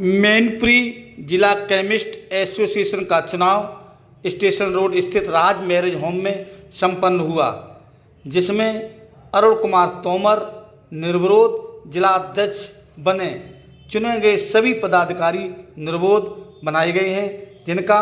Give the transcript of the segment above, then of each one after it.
मैनपुरी जिला chemist association का चुनाव स्टेशन रोड स्थित राज मैरिज होम में संपन्न हुआ, जिसमें अरुण कुमार तोमर निर्विरोध जिला अध्यक्ष बने। चुने गए सभी पदाधिकारी निर्विरोध बनाए गए हैं, जिनका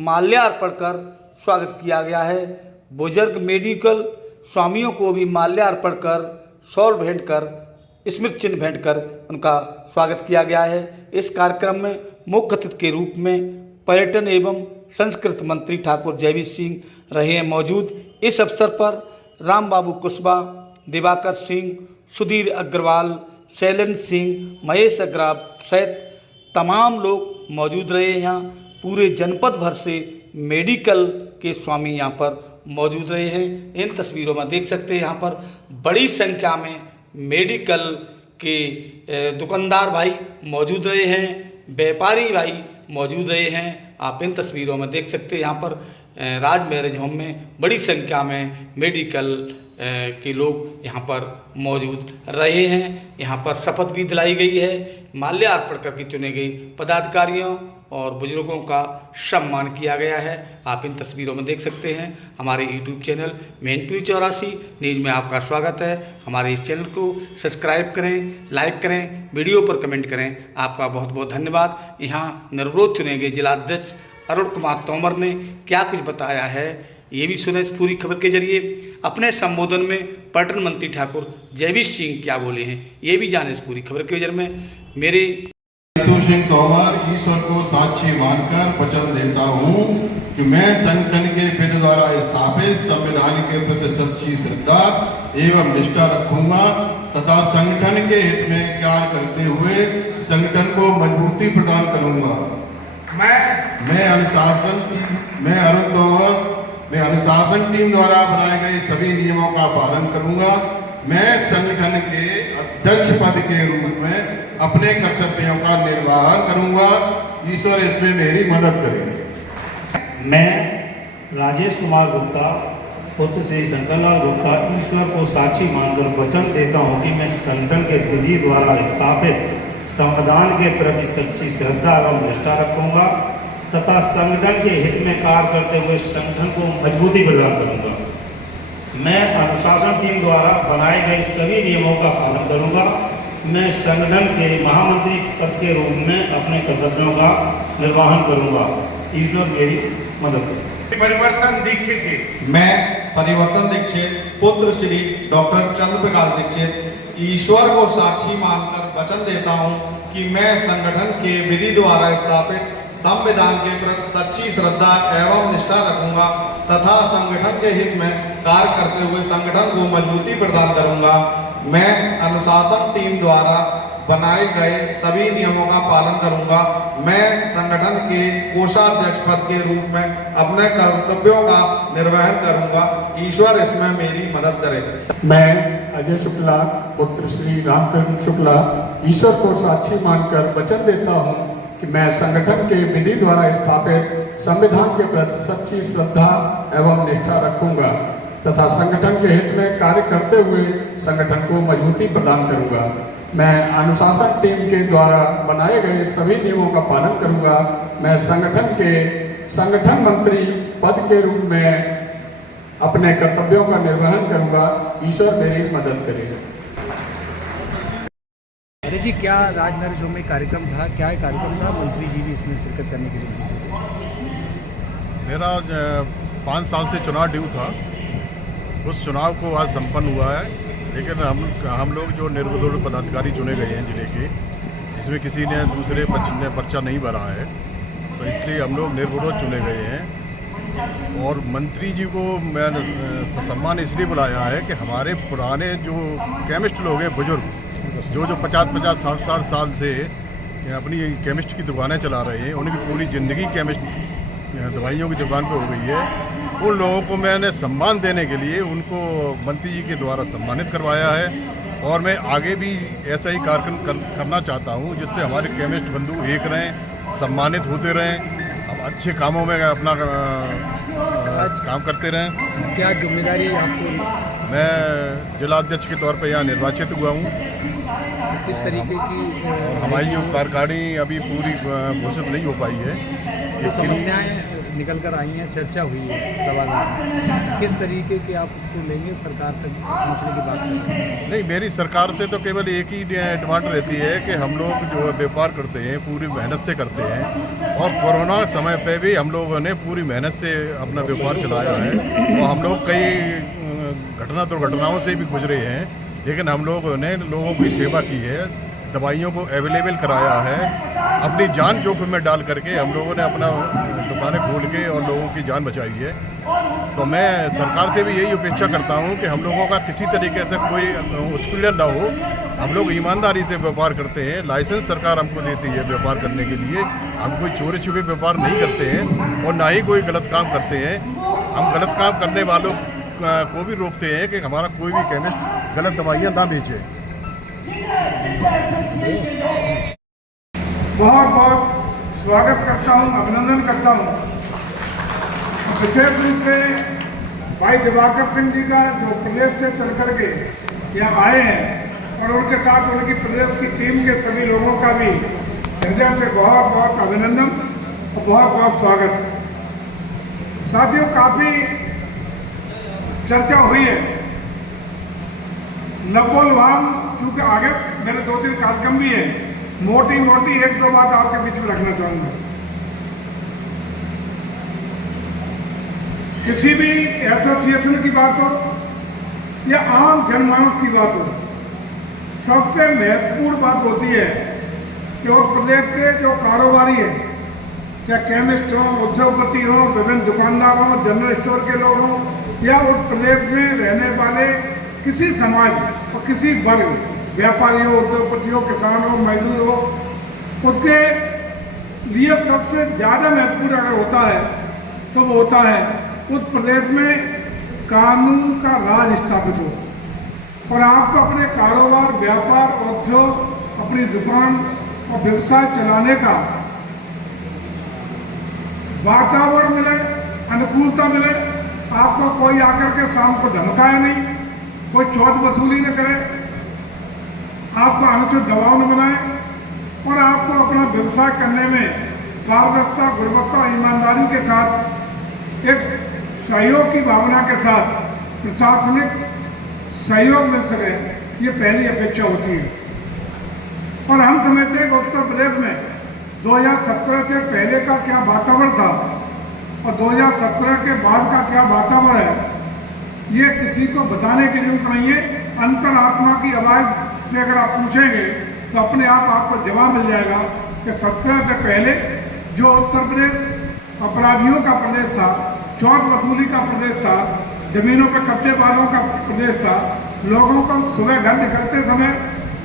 माल्यार्पण कर स्वागत किया गया है। बुजुर्ग मेडिकल स्वामियों को भी माल्यार्पण कर शॉल भेंट कर स्मृति चिन्ह भेंट कर उनका स्वागत किया गया है। इस कार्यक्रम में मुख्य अतिथि के रूप में पर्यटन एवं संस्कृति मंत्री ठाकुर जयवीर सिंह रहे हैं मौजूद। इस अवसर पर राम बाबू कुशवाहा, दिवाकर सिंह, सुधीर अग्रवाल, शैलेंद्र सिंह, महेश अग्रवाल सहित तमाम लोग मौजूद रहे। यहाँ पूरे जनपद भर से मेडिकल के स्वामी यहाँ पर मौजूद रहे हैं। इन तस्वीरों में देख सकते हैं यहाँ पर बड़ी संख्या में मेडिकल के दुकानदार भाई मौजूद रहे हैं, व्यापारी भाई मौजूद रहे हैं। आप इन तस्वीरों में देख सकते हैं यहाँ पर राज मैरिज होम में बड़ी संख्या में मेडिकल के लोग यहाँ पर मौजूद रहे हैं। यहाँ पर शपथ भी दिलाई गई है। माल्यार्पण करके चुने गए पदाधिकारियों और बुजुर्गों का सम्मान किया गया है। आप इन तस्वीरों में देख सकते हैं। हमारे यूट्यूब चैनल मैनपुरी 84 न्यूज़ में आपका स्वागत है। हमारे इस चैनल को सब्सक्राइब करें, लाइक करें, वीडियो पर कमेंट करें। आपका बहुत बहुत धन्यवाद। यहाँ निर्विरोध चुने गए जिलाध्यक्ष अरुण कुमार तोमर ने क्या कुछ बताया है, ये भी सुने इस पूरी खबर के जरिए। अपने संबोधन में पर्यटन मंत्री ठाकुर जयवीर सिंह क्या बोले हैं, ये भी जाने इस पूरी खबर के जरिए में। मेरे सिंह तोमर ईश्वर को साक्षी मानकर वचन देता हूँ कि मैं संगठन के विधि द्वारा स्थापित संविधान के प्रति सच्ची श्रद्धा एवं निष्ठा रखूंगा तथा संगठन के हित में कार्य करते हुए संगठन को मजबूती प्रदान करूंगा। मैं अरुण तोमर अनुशासन टीम द्वारा बनाए गए सभी नियमों का पालन करूंगा। मैं संगठन के अध्यक्ष पद के रूप में अपने कर्तव्यों का निर्वहन करूंगा। ईश्वर इसमें मेरी मदद करें। मैं राजेश कुमार गुप्ता पुत्र श्री शंकरलाल गुप्ता ईश्वर को साक्षी मानकर वचन देता हूं कि मैं संगठन के विधि द्वारा स्थापित संविधान के प्रति सच्ची श्रद्धा एवं निष्ठा रखूंगा तथा संगठन के हित में कार्य करते हुए संगठन को मजबूती प्रदान करूंगा। मैं अनुशासन टीम द्वारा बनाए गए सभी नियमों का पालन करूंगा। मैं संगठन के महामंत्री पद के रूप में अपने कर्तव्यों का निर्वहन करूंगा। ईश्वर मेरी मदद करें। परिवर्तन दीक्षित मैं परिवर्तन दीक्षित पुत्र श्री डॉक्टर चंद्रप्रकाश दीक्षित ईश्वर को साक्षी मानकर वचन देता हूं कि मैं संगठन के विधि द्वारा स्थापित संविधान के प्रति सच्ची श्रद्धा एवं निष्ठा रखूंगा तथा संगठन के हित में कार्य करते हुए संगठन को मजबूती प्रदान करूंगा। मैं अनुशासन टीम द्वारा बनाए गए सभी नियमों का पालन करूंगा। मैं संगठन के कोषाध्यक्ष पद के रूप में अपने कर्तव्यों का निर्वहन करूंगा। ईश्वर इसमें मेरी मदद करे। मैं अजय शुक्ला पुत्र श्री रामकृष्ण शुक्ला ईश्वर को साक्षी मानकर वचन देता हूं कि मैं संगठन के विधि द्वारा स्थापित संविधान के प्रति सच्ची श्रद्धा एवं निष्ठा रखूंगा तथा संगठन के हित में कार्य करते हुए संगठन को मजबूती प्रदान करूंगा। मैं अनुशासन टीम के द्वारा बनाए गए सभी नियमों का पालन करूंगा। मैं संगठन मंत्री पद के रूप में अपने कर्तव्यों का निर्वहन करूंगा। ईश्वर मेरी मदद करेगा। अरे जी, क्या राज मैरिज होम में कार्यक्रम था, क्या कार्यक्रम था? मंत्री जी भी इसमें शिरकत करने के लिए। मेरा 5 साल से चुनाव ड्यू था, उस चुनाव को आज संपन्न हुआ है। लेकिन हम लोग जो निर्विरोध पदाधिकारी चुने गए हैं जिले के, इसमें किसी ने दूसरे पक्ष ने पर्चा नहीं भरा है, तो इसलिए हम लोग निर्विरोध चुने गए हैं। और मंत्री जी को मैं सम्मान इसलिए बुलाया है कि हमारे पुराने जो केमिस्ट लोग हैं, बुजुर्ग जो 50-50, 60-60 साल से अपनी केमिस्ट की दुकानें चला रहे हैं, उनकी पूरी ज़िंदगी केमिस्ट दवाइयों की दुकान पर हो गई है। उन लोगों को मैंने सम्मान देने के लिए उनको मंत्री जी के द्वारा सम्मानित करवाया है। और मैं आगे भी ऐसा ही कार्यक्रम करना चाहता हूं, जिससे हमारे केमिस्ट बंधु एक रहें, सम्मानित होते रहें, अब अच्छे कामों में अपना काम करते रहें। क्या जिम्मेदारी आपको? मैं जिला अध्यक्ष के तौर पर यहाँ निर्वाचित हुआ हूँ। किस तरीके की हमारी जो कार्यकारिणी अभी पूरी घोषित नहीं हो पाई है। जो इसके लिए समस्याएं निकल कर आई हैं, चर्चा हुई है सभागार में, किस तरीके के आप उसको लेंगे, सरकार तक पहुँचने की बात करते हैं? नहीं, मेरी सरकार से तो केवल एक ही डिमांड रहती है कि हम लोग जो व्यापार करते हैं पूरी मेहनत से करते हैं, और कोरोना समय पे भी हम लोगों ने पूरी मेहनत से अपना व्यापार चलाया है, और हम लोग कई दुर्घटनाओं से भी गुजरे हैं, लेकिन हम लोगों ने लोगों की सेवा की है, दवाइयों को अवेलेबल कराया है, अपनी जान जोखिम में डाल करके हम लोगों ने अपना दुकानें खोल के और लोगों की जान बचाई है। तो मैं सरकार से भी यही अपेक्षा करता हूं कि हम लोगों का किसी तरीके से कोई उत्पीड़न ना हो। हम लोग ईमानदारी से व्यापार करते हैं, लाइसेंस सरकार हमको देती है व्यापार करने के लिए। हम कोई चोरी छुपे व्यापार नहीं करते हैं और ना ही कोई गलत काम करते हैं। हम गलत काम करने वालों को भी रोकते हैं कि हमारा कोई भी केमिस्ट गलत दवाइयाँ ना बेचे। बहुत बहुत स्वागत करता हूं, अभिनंदन करता हूं। विशेष रूप से भाई दिवाकर सिंह जी का जो प्रदेश से चल करके यहाँ आए हैं, और उनके साथ उनकी प्रदेश की टीम के सभी लोगों का भी हृदय से बहुत बहुत अभिनंदन और बहुत बहुत स्वागत। साथियों, काफ़ी चर्चा हुई है। नब्बोलवान चूँकि आगे मेरे 2-3 कार्यक्रम भी हैं, मोटी 1-2 बात आपके बीच में रखना चाहूँगा। किसी भी एसोसिएशन की बात हो या आम जनमानस की बात हो, सबसे महत्वपूर्ण बात होती है कि उस प्रदेश के जो कारोबारी है, चाहे केमिस्ट हो, उद्योगपति हो, विभिन्न दुकानदार हो, जनरल स्टोर के लोग हों, या उस प्रदेश में रहने वाले किसी समाज और किसी वर्ग, व्यापारी हो, उद्योगपति हो, किसान हो, मजदूर हो, उसके लिए सबसे ज़्यादा महत्वपूर्ण अगर होता है तो वो होता है उस प्रदेश में कानून का राज स्थापित हो और आपको अपने कारोबार, व्यापार, उद्योग, अपनी दुकान और व्यवसाय चलाने का वातावरण मिले, अनुकूलता मिले। आपको कोई आकर के शाम को धमकाए नहीं, कोई चोट वसूली न करे, आपको अनुचित दबाव न बनाए, और आपको अपना व्यवसाय करने में पारदर्शिता, गुणवत्ता, ईमानदारी के साथ, एक सहयोग की भावना के साथ प्रशासनिक सहयोग मिल सके, ये पहली अपेक्षा होती है। और हम समझते हैं कि उत्तर प्रदेश में 2017 से पहले का क्या वातावरण था और 2017 के बाद का क्या वातावरण है, ये किसी को बताने की जरूरत नहीं है। अंतरात्मा की आवाज़ से अगर आप पूछेंगे तो अपने आप आपको जवाब मिल जाएगा कि 17 से पहले जो उत्तर प्रदेश अपराधियों का प्रदेश था, चोट वसूली का प्रदेश था, जमीनों पर कब्जे वालों का प्रदेश था, लोगों को सुबह घर निकलते समय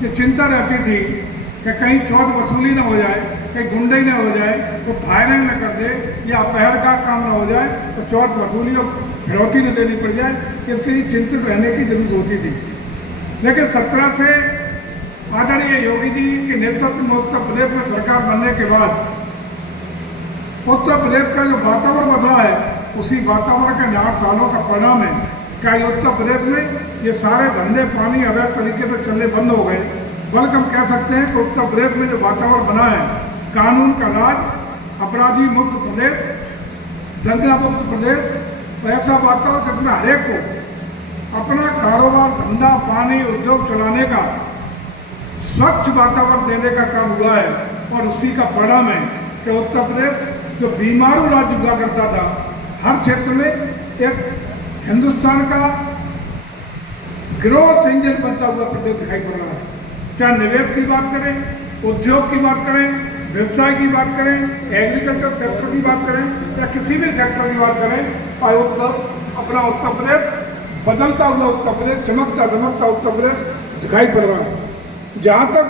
ये चिंता रहती थी कि कहीं चोट वसूली न हो जाए, कहीं गुंडे न हो जाए, तो फायरिंग न कर दे या अपहरण का काम न हो जाए, तो चोट वसूली और फिरौती न देनी पड़ जाए, इसके लिए चिंतित रहने की जरूरत होती थी। लेकिन 17 से आदरणीय योगी जी के नेतृत्व में उत्तर प्रदेश में सरकार बनने के बाद उत्तर प्रदेश का जो वातावरण बदला है, उसी वातावरण के 8 सालों का परिणाम है। क्या उत्तर प्रदेश में ये सारे धंधे पानी अवैध तरीके से चलने बंद हो गए, बल्कि हम कह सकते हैं कि उत्तर प्रदेश में जो वातावरण बना है, कानून का राज, अपराधी मुक्त प्रदेश, दंगा मुक्त प्रदेश, ऐसा वातावरण जिसमें हरेक को अपना कारोबार, धंधा पानी, उद्योग चलाने का स्वच्छ वातावरण देने का काम हुआ है। और उसी का परिणाम है कि उत्तर प्रदेश जो बीमारू राज्य हुआ करता था, हर क्षेत्र में एक हिंदुस्तान का ग्रोथ इंजन बनता हुआ प्रदेश दिखाई पड़ रहा है। चाहे निवेश की बात करें, उद्योग की बात करें, व्यवसाय की बात करें, एग्रीकल्चर सेक्टर की बात करें, या किसी भी सेक्टर की बात करें, अपना उत्तर प्रदेश बदलता हुआ उत्तर प्रदेश, चमकता दमकता उत्तर प्रदेश दिखाई पड़ रहा है। जहाँ तक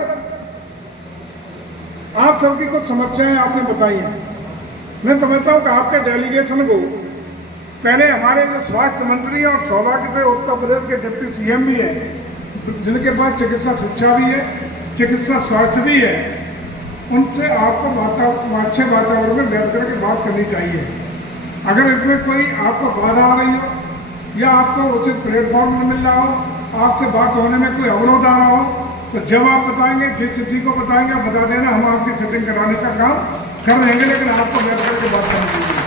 आप सबकी कुछ समस्याएं आपने बताई हैं, मैं समझता हूँ कि आपके डेलीगेशन को पहले हमारे जो स्वास्थ्य मंत्री हैं और सौभाग्य से उत्तर प्रदेश के डिप्टी सीएम भी हैं, जिनके पास चिकित्सा शिक्षा भी है, चिकित्सा स्वास्थ्य भी है, उनसे आपको अच्छे वातावरण में बैठ करके बात करनी चाहिए। अगर इसमें कोई आपको बाधा आ रही हो या आपको उचित प्लेटफॉर्म न मिल रहा हो, आपसे बात होने में कोई अवरोध आ रहा हो, तो जब आप बताएंगे, जिस तिथि को बताएंगे आप बता देना, हम आपकी सेटिंग कराने का काम कर देंगे, लेकिन आपको बैठ करके बात करनी चाहिए।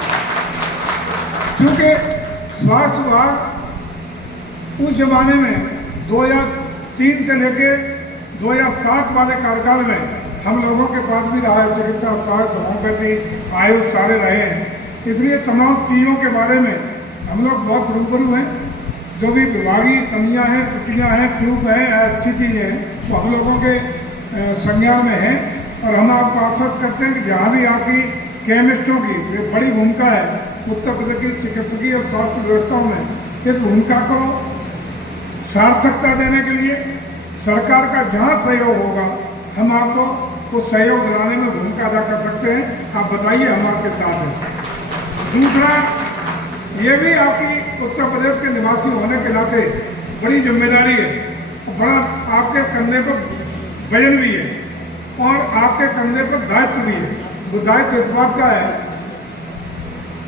क्योंकि स्वास्थ्य विभाग उस जमाने में 2003 से लेके 2007 वाले कार्यकाल में हम लोगों के पास भी रहा है, चिकित्सा स्वास्थ्य होम्योपैथी आयुष सारे रहे हैं। इसलिए तमाम चीज़ों के बारे में हम लोग बहुत रूबरू हैं। जो भी विभागीय कमियाँ हैं, त्रुटियाँ हैं, चूक है, अच्छी चीज़ें हैं, वो हम लोगों के संज्ञान में है। और हम आपको आश्वस्त करते हैं कि जहाँ भी आपकी केमिस्टों की बड़ी भूमिका है उत्तर प्रदेश की चिकित्सकीय और स्वास्थ्य व्यवस्थाओं में, इस भूमिका को सार्थकता देने के लिए सरकार का जहाँ सहयोग होगा हम आपको उस सहयोग दिलाने में भूमिका अदा कर सकते हैं। आप बताइए, हम आपके साथ हैं। दूसरा, ये भी आपकी उत्तर प्रदेश के निवासी होने के नाते बड़ी जिम्मेदारी है और बड़ा आपके कंधे पर वजन भी है और आपके कंधे पर दायित्व भी है। वो दायित्व इस बात का है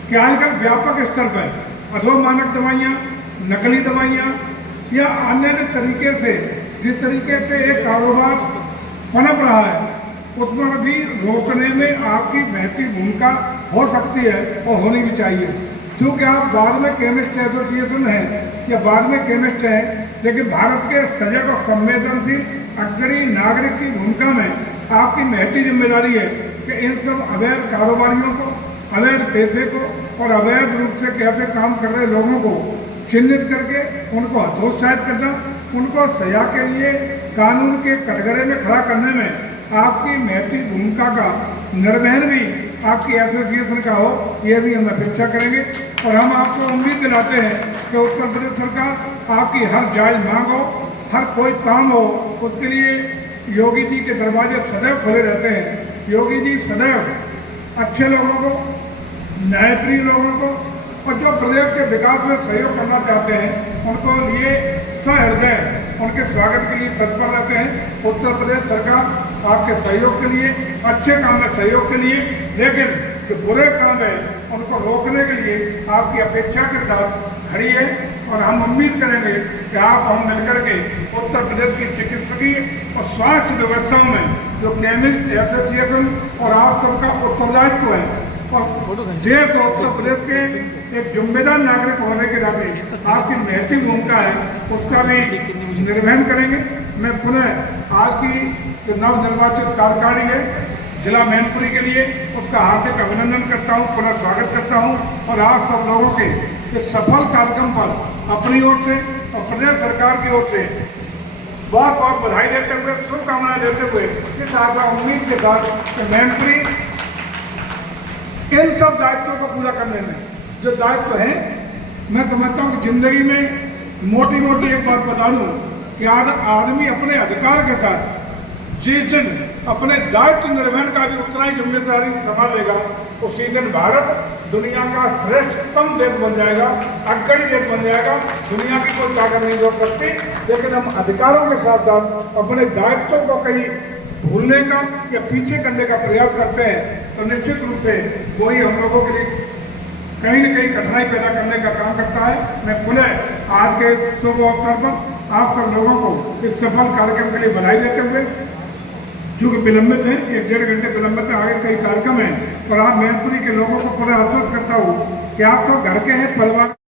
कि आजकल व्यापक स्तर पर अधोमानक दवाइयाँ, नकली दवाइयाँ या अन्य तरीके से जिस तरीके से एक कारोबार पनप रहा है उसमें भी रोकने में आपकी महती भूमिका हो सकती है और होनी भी चाहिए। क्योंकि आप बाद में केमिस्ट एसोसिएशन हैं या बाद में केमिस्ट हैं, लेकिन भारत के सजग और संवेदनशील अग्रणी नागरिक की भूमिका में आपकी महती जिम्मेदारी है कि इन सब अवैध कारोबारियों को, अवैध पैसे को और अवैध रूप से कैसे काम कर रहे लोगों को चिन्हित करके उनको हतोत्साहित करना, उनको सजा के लिए कानून के कटघरे में खड़ा करने में आपकी महती भूमिका का निर्वहन भी आपकी एसोसिएशन का हो, ये भी हम अपेक्षा करेंगे। और हम आपको उम्मीद दिलाते हैं कि उत्तर प्रदेश सरकार आपकी हर जायज मांग हो, हर कोई काम हो, उसके लिए योगी जी के दरवाजे सदैव खुले रहते हैं। योगी जी सदैव अच्छे लोगों को, न्यायप्रिय लोगों को और जो प्रदेश के विकास में सहयोग करना चाहते हैं उनको लिए सहृदय उनके स्वागत के लिए तत्पर रहते हैं। उत्तर प्रदेश सरकार आपके सहयोग के लिए, अच्छे काम में सहयोग के लिए, लेकिन जो बुरे काम है उनको रोकने के लिए आपकी अपेक्षा के साथ खड़ी है। और हम उम्मीद करेंगे कि आप हम मिलकर के उत्तर प्रदेश की चिकित्सकीय और स्वास्थ्य व्यवस्थाओं में जो केमिस्ट एसोसिएशन और आप सबका उत्तरदायित्व है और देश और उत्तर प्रदेश के एक जिम्मेदार नागरिक होने के नाते आपकी महती भूमिका है, उसका भी निर्वहन करेंगे। मैं पुनः आज की जो नवनिर्वाचित कार्यकारिणी है जिला मैनपुरी के लिए उसका हार्दिक अभिनंदन करता हूँ, पुनः स्वागत करता हूँ और आप सब लोगों के इस सफल कार्यक्रम पर अपनी ओर से और प्रदेश सरकार की ओर से बहुत बहुत बधाई देते हुए, शुभकामनाएं देते हुए इस आशा उम्मीद के साथ कि मैनपुरी इन सब दायित्वों को पूरा करने में जो दायित्व हैं, मैं समझता हूँ कि जिंदगी में मोटी मोटी एक बात बता दूँ कि आदमी अपने अधिकार के साथ जिस दिन अपने दायित्व निर्वहन का भी उतना ही जिम्मेदारी संभालेगा उसी दिन भारत दुनिया का श्रेष्ठतम देश बन जाएगा, अग्रणी देश बन जाएगा। दुनिया की कोई ताकत नहीं रोक सकती, लेकिन हम अधिकारों के साथ साथ अपने दायित्वों को कहीं भूलने का या पीछे करने का प्रयास करते हैं तो निश्चित रूप से वही हम लोगों के लिए कहीं न कहीं कठिनाई पैदा करने का काम करता है। मैं पुनः आज के शुभ अवसर पर आप सब लोगों को इस सफल कार्यक्रम के लिए बधाई देते हुए, जो कि विलंबित है, 1-1.5 घंटे विलंबित है, आगे कई कार्यक्रम हैं और आप मैनपुरी के लोगों को पुनः आश्वस्त करता हूँ कि आप तो घर के हैं, परिवार